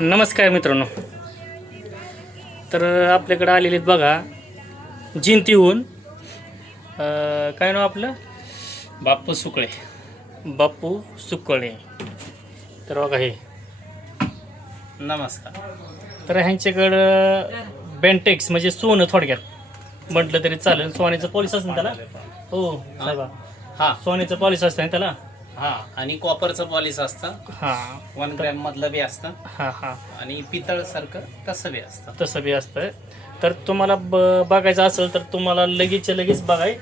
नमस्कार मित्रांनो. तर आपल्याकडं आलेले आहेत बघा. जिंतीहून काय नाव आपलं? बाप्पू सुकळे. बाप्पू सुकळे. तर बघा हे. नमस्कार. तर ह्यांच्याकडं बेंटेक्स म्हणजे सोनं थोडक्यात. म्हटलं तरी चालेल. सोन्याचं पॉलिस असतं ना त्याला? हो. साहेबा. हा. सोन्याचं पॉलिस असतं त्याला? हा आणि कॉपरचं पॉलिश असतं. हां. वन ग्रॅम मधलं बी असतं. हां हां. आणि पितळ सारखं तसं बी असतं. तसं बी असतं तर तुम्हाला ब बघायचं असेल तर तुम्हाला लगेचच्या लगेच बघाय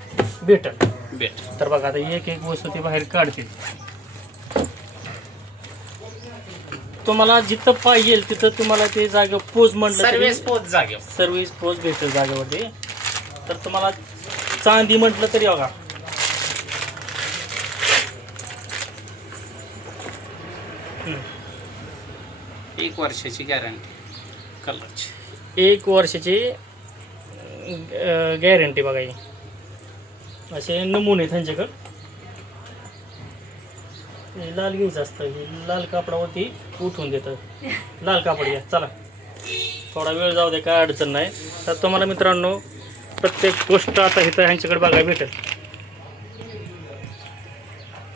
भेटल. बेट तर बघा आता एक एक वस्तू ती बाहेर काढतील तुम्हाला जिथं पाहिजे तिथं तुम्हाला ते जागा पोज म्हटलं सर्व्हिस पोच जागे सर्व्हिस पोज भेटेल जागेवरती. तर तुम्हाला चांदी म्हटलं तरी बघा. एक वर्षाची गॅरंटी. कलरची एक वर्षाची गॅरंटी बघा ही. असे नमुने आहेत त्यांच्याकडं. हे लाल घ्यायचं असतं. हे लाल कापडावरती उठवून देतं लाल कापड घ्या. चला. थोडा वेळ जाऊ दे काय अडचण नाही. तर तुम्हाला मित्रांनो प्रत्येक गोष्ट आता इथं ह्यांच्याकडे बघायला भेटेल.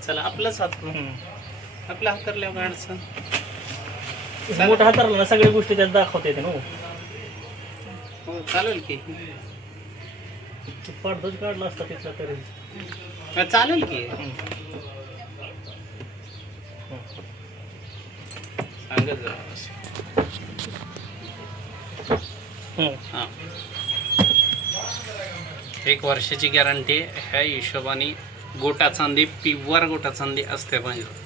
चला आपलंच हात आपल्या हातरल्या काय अडचण? मोठा हातारला ना सगळ्या गोष्टी त्यात दाखवता येते ना हो. हो चालेल की ते पडदोच काढला असता तिथला तरी हा, चालेल की. सांगत जा हम्म. हा एक वर्षाची गॅरंटी ह्या हिशोबाने गोटा चांदी प्युअर गोटा चांदी असते पाहिजे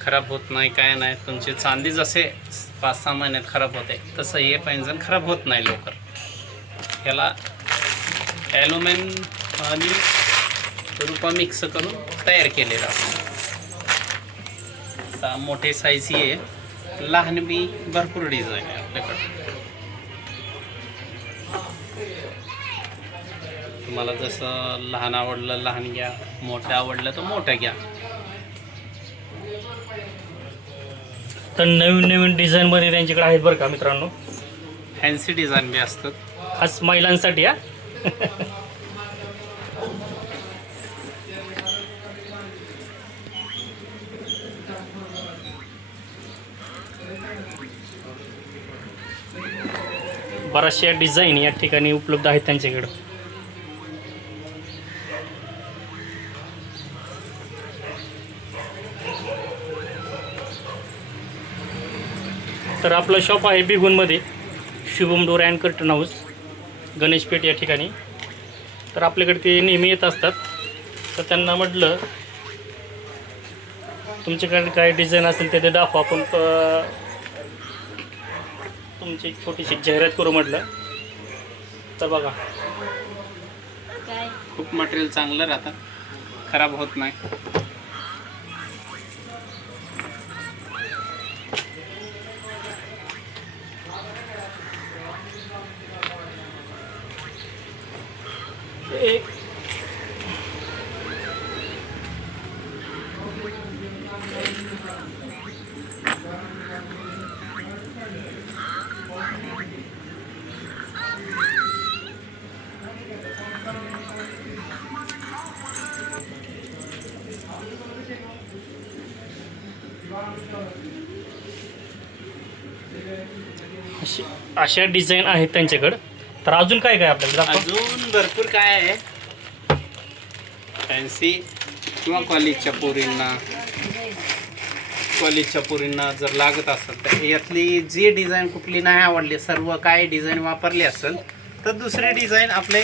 खराब होत नाही काय नाही. तुमची चांदी जसे पाच सहा महिन्यात खराब होते तसं हे पैंजण खराब होत नाही लवकर. ह्याला ॲलोमेन आणि रुपा मिक्स करून तयार केलेला आता मोठे साईज ही आहे. लहान बी भरपूर डिझाईन आहे आपल्याकडं. तुम्हाला जसं लहान आवडलं लहान घ्या मोठं आवडलं तर मोठं घ्या. तर नवीन नवीन डिझाईनमध्ये त्यांच्याकडे आहेत बरं का मित्रांनो? फॅन्सी डिझाईन बी असतात. खास महिलांसाठी हा? बऱ्याचशा डिझाईन या ठिकाणी उपलब्ध आहेत त्यांच्याकडं. तर आपलं शॉप आहे बिगुनमध्ये. Shubham door and curtain house. Ganeshpeth या ठिकाणी. तर आपल्याकडे ते नेहमी येत असतात. तर त्यांना म्हटलं तुमच्याकडे काय डिझाईन असेल ते ते दाखवा. आपण तुमची छोटीशी जाहिरात करू म्हटलं. तर बघा. खूप मटेरियल चांगलं राहतं. खराब होत नाही. अशा डिझाईन आहेत त्यांच्याकडं. तर अजून काय काय आपल्याला अजून भरपूर काय आहे. फॅन्सी किंवा कॉलेजच्या पोरींना. कॉलेजच्या पोरींना जर लागत असेल तर यातली जी डिझाईन कुठली नाही आवडली सर्व काय डिझाईन वापरली असेल तर दुसरी डिझाईन आपले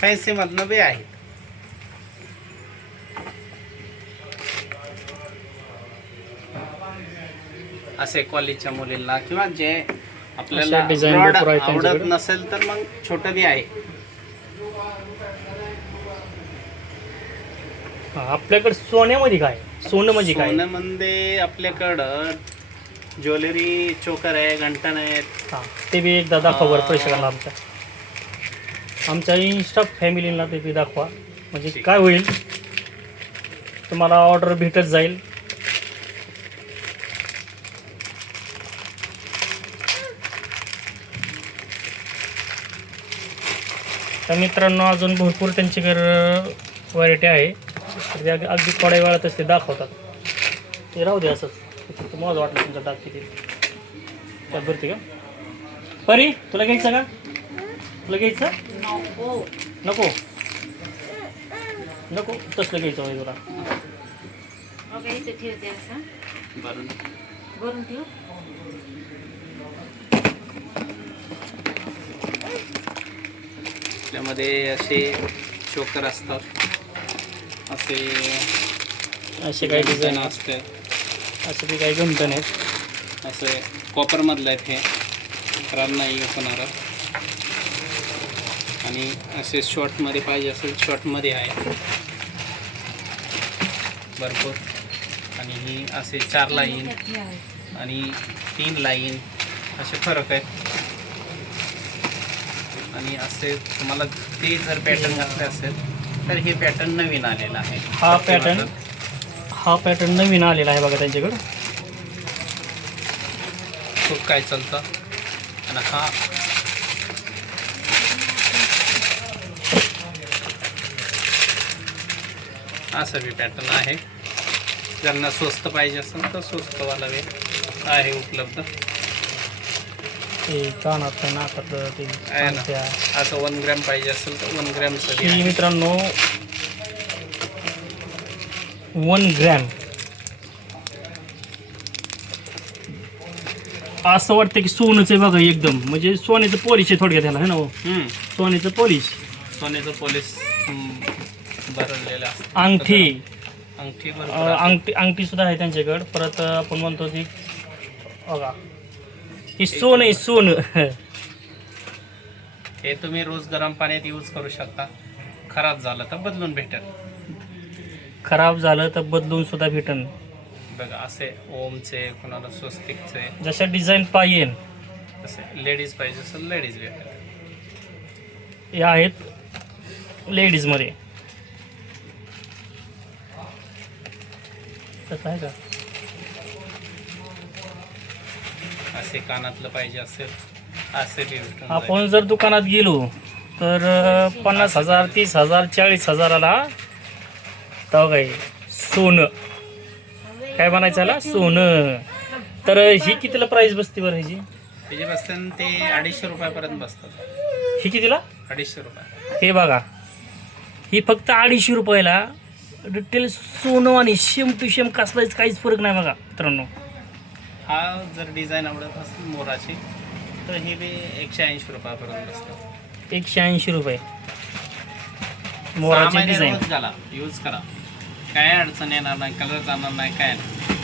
फॅन्सीमधनं बी आहे. असे कॉलेजच्या मुलींना किंवा जे आपल्याला आवडत. नसेल तर मग छोटं बी आहे. आपल्याकडे सोन्यामध्ये काय? सोनं म्हणजे काय? सोन्यामध्ये आपल्याकडं ज्वेलरी चोकर आहे घंटण आहे हां ते बी एकदा दाखवा बरं प्रेक्षकांना आमच्या. आमच्या इन्स्टा फॅमिलीला ते बी दाखवा. म्हणजे काय होईल? तुम्हाला ऑर्डर भेटत जाईल. तर मित्रांनो अजून भरपूर त्यांची घर व्हरायटी आहे. तर ते अग- अगदी थोड्या वेळातच ते दाखवतात. ते राहू दे असंच. मोज वाटलं तुमचा डाग किती? त्यात भरते का? परी तुला घ्यायचं का? तुला घ्यायचं? नको. नको. तसलं घ्यायचं होय तुला. त्यामध्ये असे चोकर असतात. असे असे काही डिझाईन असते. असे बी काही गमतं नाहीत असे कॉपरमधलं आहे हे. खराब नाही होणार. आणि असे शॉर्टमध्ये पाहिजे असेल शॉर्टमध्ये आहे. भरपूर. आणि ही असे चार लाईन आणि तीन लाईन असे फरक आहेत. आणि असे तुम्हाला ते जर पॅटर्न घातले असेल तर हे पॅटर्न नवीन आलेलं आहे. हा pattern? हा पॅटर्न नवीन आलेला आहे बघा त्यांच्याकडं. खूप काय चालतं? आणि हा असा बी पॅटर्न आहे. ज्यांना स्वस्त पाहिजे असेल तर स्वस्तवाला बी आहे उपलब्ध. ते कानातलं नाकातलं ते आहे ना. अंगठ्या. असं वन ग्रॅम पाहिजे असेल तर वन ही आहे मित्रांनो वन ग्रॅम असं वाटतं की सोनंच आहे बघा एकदम म्हणजे सोन्याचं पॉलिश आहे थोडक्यात त्याला है ना हो. सोन्याचं पॉलिश सोन्याचं असतं. अंगठी अंगठी अं. अंगठी अंगठी सुद्धा आहे त्यांच्याकडं परत अं, आपण म्हणतो ती बघा ही सोन आहे सोन हे तुम्ही रोज गरम पाण्यात यूज करू शकता. खराब झालं तर बदलून भेटेल खराब झालं तर बदलून सुद्धा भेटन. बघा असे ओमचे कोणाला स्वस्तिकचे. जशा डिझाईन पाहिजे. असे लेडीज पाहिजे असेल लेडीज भेटेल. हे आहेत लेडीजमध्ये तसं आहे का? असे कानातलं पाहिजे असेल असे भेटून. आपण जर दुकानात गेलो तर पन्नास हजार तीस हजार चाळीस हजाराला काय सोनं. काय म्हणायचं सोनं. तर ही कितीला प्राईस बसते बरं ह्याची? त्याचे बसतात ते अडीचशे रुपयापर्यंत बसतात. ही कितीला? अडीचशे रुपये. हे बघा. ही फक्त अडीचशे रुपयाला डिटेल सोनं आणि शेम टू शेम कसलाच काहीच फरक नाही बघा मित्रांनो. हा जर डिझाईन आवडत असेल मोराची तर हे बी एकशे ऐंशी रुपयापर्यंत बसतात एकशे ऐंशी रुपये. सहा मोराची महिने डिझाईन रोज घाला यूज करा. काय अडचण येणार नाही कलर जाणार नाही काय नाही.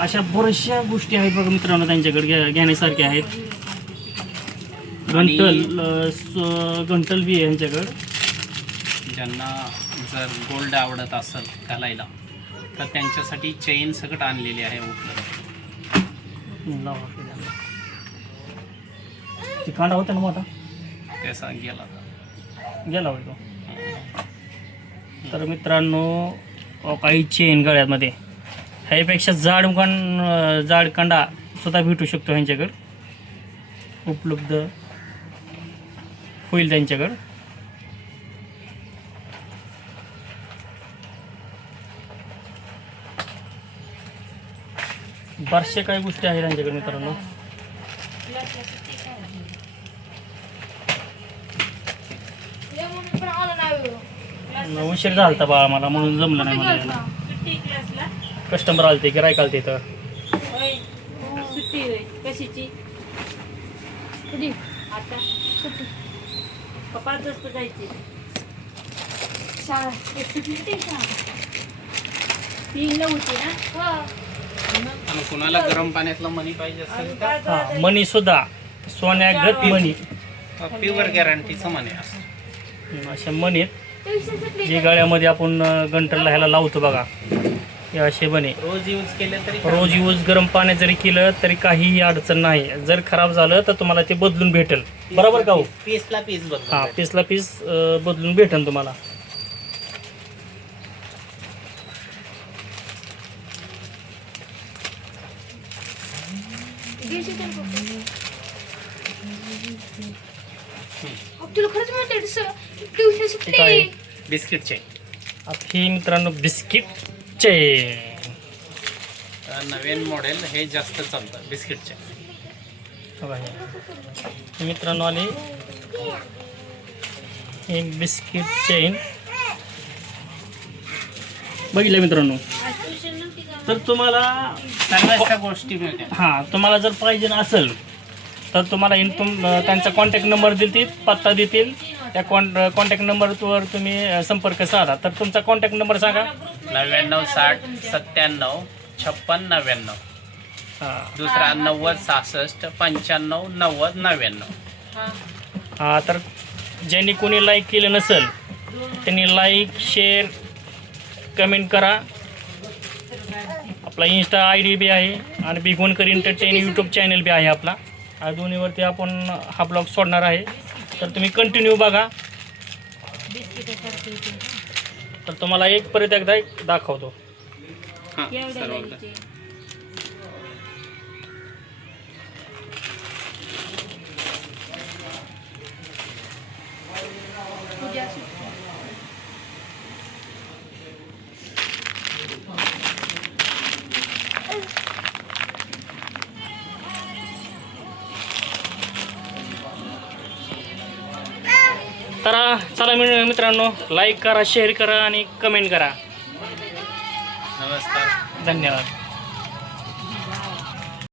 अशा बऱ्याचशा गोष्टी आहेत बघा मित्रांनो त्यांच्याकडे घ्या- घेण्यासारख्या आहेत. घंटल अं, स- घंटल बी आहे यांच्याकडं. ज्यांना जर गोल्ड आवडत असेल घालायला तर त्यांच्यासाठी चेन सकट आणलेली आहे उपलब्ध. लावा. ती कांदा होता ना मोठा कसा गेला गेला होय तो तर मित्रांनो काही चेन गळ्यामध्ये। ह्यापेक्षा जाड कां जाड कांडा सुद्धा भेटू शकतो ह्यांच्याकडं. उपलब्ध होईल त्यांच्याकडं. बऱ्याचशा काही गोष्टी आहेत त्यांच्याकडे मित्रांनो. उशीर झाला होता बाळा मला म्हणून जमलं नाही मला यायला. कस्टमर आलते गिरायक आलते तर. होय सुट्टी होय कशाची कधी आता सुट्टी का? पाच वाजता जायची शाळा सुट्टी तीन नव्हती ना आणि कुणाला गरम पाण्यातलं मनी पाहिजे असेल तर? हा सुद्धा. प्युअर गॅरंटीचं मनी असतं. अशा मनीत जे गळ्यामध्ये आपण अं, गंटरला ह्याला लावतो बघा. हे असे बने रोज यूज केले तरी रोज यूज गरम पाण्यात जरी केलं तरी काहीही अडचण नाही. जर खराब झालं तर तुम्हाला ते बदलून भेटेल. बरोबर का हो? पीसला पीस हा बदल पीसला पीस अं, बदलून भेटेल तुम्हाला. तुला खरंच म्हणते ट्युशन सुटली काय बिस्किटचे आता ही मित्रांनो बिस्किटचे तर नवीन मॉडेल हे जास्त चालतं बिस्किटचे हे. हे. मित्रांनो आले. हे बिस्किट चेन बघितलं मित्रांनो. तर तुम्हाला सगळ्या गोष्टी मिळत्या हां तुम्हाला जर पाहिजे असेल तर तुम्हाला इन तुम त्यांचा कॉन्टॅक्ट नंबर देतील पत्ता देतील. त्या कॉन कॉन्टॅक्ट नंबरवर तुम्ही संपर्क साधा. तर तुमचा कॉन्टॅक्ट नंबर सांगा. नव्याण्णव साठ सत्त्याण्णव छप्पन नव्याण्णव. हां. दुसरा नव्वद सहासष्ट पंच्याण्णव नव्वद नव्याण्णव. हा तर ज्यांनी कोणी लाईक केलं नसेल त्यांनी लाईक शेअर कमेंट करा. आपला इन्स्टा आय डी बी आहे आणि बिगोनकर एंटरटेन यूट्यूब चॅनल बी आहे आपला. या दोन्हीवरती आपण हा ब्लॉग सोडणार आहे. तर तुम्ही कंटिन्यू बघा. तर तुम्हाला एक परत एकदा एक दाखवतो. हां तर चला मी मित्रांनो लाईक करा शेअर करा आणि कमेंट करा. नमस्कार. धन्यवाद.